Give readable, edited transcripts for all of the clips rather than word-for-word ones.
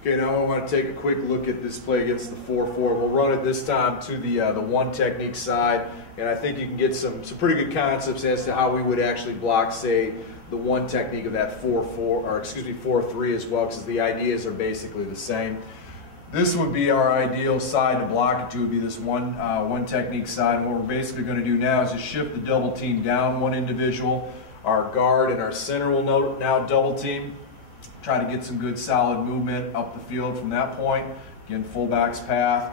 Okay, now I want to take a quick look at this play against the 4-4. We'll run it this time to the one technique side, and I think you can get some pretty good concepts as to how we would actually block, say, the one technique of that 4-3 as well, because the ideas are basically the same. This would be our ideal side to block it to, would be this one technique side. And what we're basically going to do now is just shift the double team down one individual. Our guard and our center will now double team. Try to get some good solid movement up the field from that point. Again, fullback's path,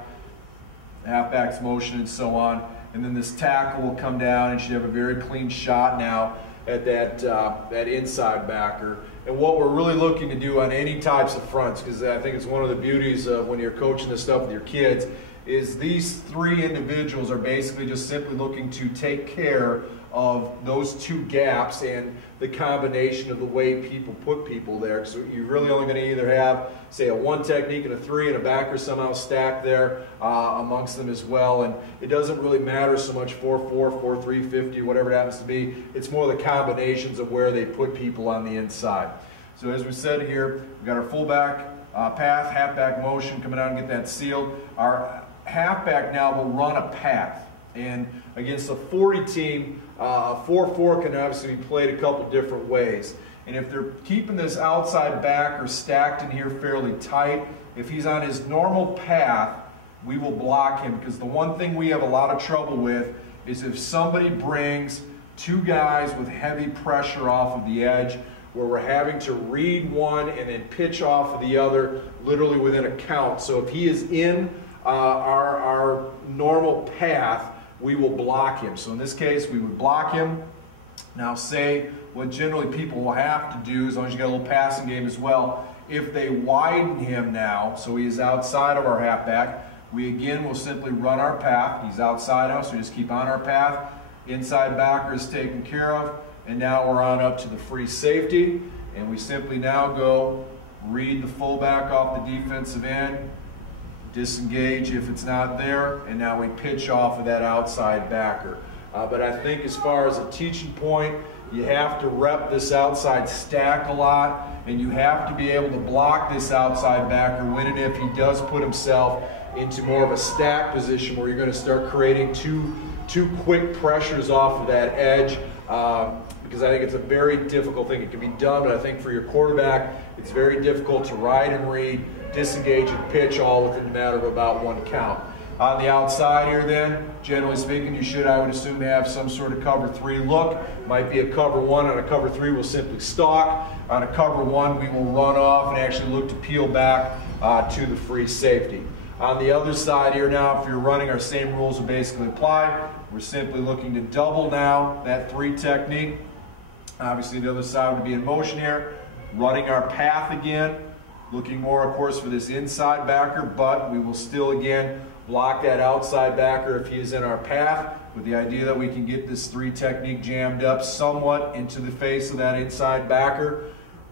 halfback's motion, and so on. And then this tackle will come down and should have a very clean shot now at that inside backer. And what we're really looking to do on any types of fronts, because I think it's one of the beauties of when you're coaching this stuff with your kids, is these three individuals are basically just simply looking to take care of those two gaps and the combination of the way people put people there. So you're really only going to either have, say, a one technique and a three and a backer somehow stacked there amongst them as well. And it doesn't really matter so much 4-4, 4-3, 50, whatever it happens to be. It's more the combinations of where they put people on the inside. So as we said here, we've got our fullback path, halfback motion, coming out and get that sealed. Our halfback now will run a path. And against a 40 team, 4-4 can obviously be played a couple different ways. And if they're keeping this outside backer stacked in here fairly tight, if he's on his normal path, we will block him. Because the one thing we have a lot of trouble with is if somebody brings two guys with heavy pressure off of the edge, where we're having to read one and then pitch off of the other literally within a count. So if he is in our normal path, we will block him. So in this case, we would block him. Now say what generally people will have to do, as long as you got a little passing game as well, if they widen him now, so he is outside of our halfback, we again will simply run our path. He's outside us, so we just keep on our path. Inside backer is taken care of, and now we're on up to the free safety, and we simply now go read the fullback off the defensive end, disengage if it's not there, and now we pitch off of that outside backer. But I think as far as a teaching point, you have to rep this outside stack a lot, and you have to be able to block this outside backer when and if he does put himself into more of a stack position where you're going to start creating two quick pressures off of that edge, because I think it's a very difficult thing. It can be done, but I think for your quarterback, it's very difficult to ride and read, disengage and pitch all within a matter of about one count. On the outside here then, generally speaking, you should, I would assume, have some sort of cover 3 look. Might be a cover 1. On a cover 3, we'll simply stalk. On a cover 1, we will run off and actually look to peel back to the free safety. On the other side here now, if you're running, our same rules will basically apply. We're simply looking to double now that 3 technique. Obviously the other side would be in motion here. Running our path again. Looking more, of course, for this inside backer, but we will still, again, block that outside backer if he is in our path, with the idea that we can get this 3 technique jammed up somewhat into the face of that inside backer.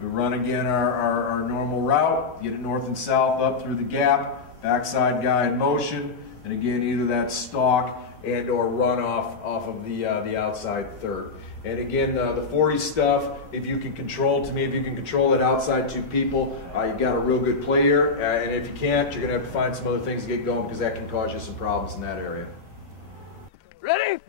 We run again our normal route, get it north and south up through the gap, backside guy in motion, and again, either that stalk and or run off of the outside third. And again, the 40 stuff, if you can control, to me, if you can control that outside 2 people, you've got a real good play here. And if you can't, you're going to have to find some other things to get going, because that can cause you some problems in that area. Ready?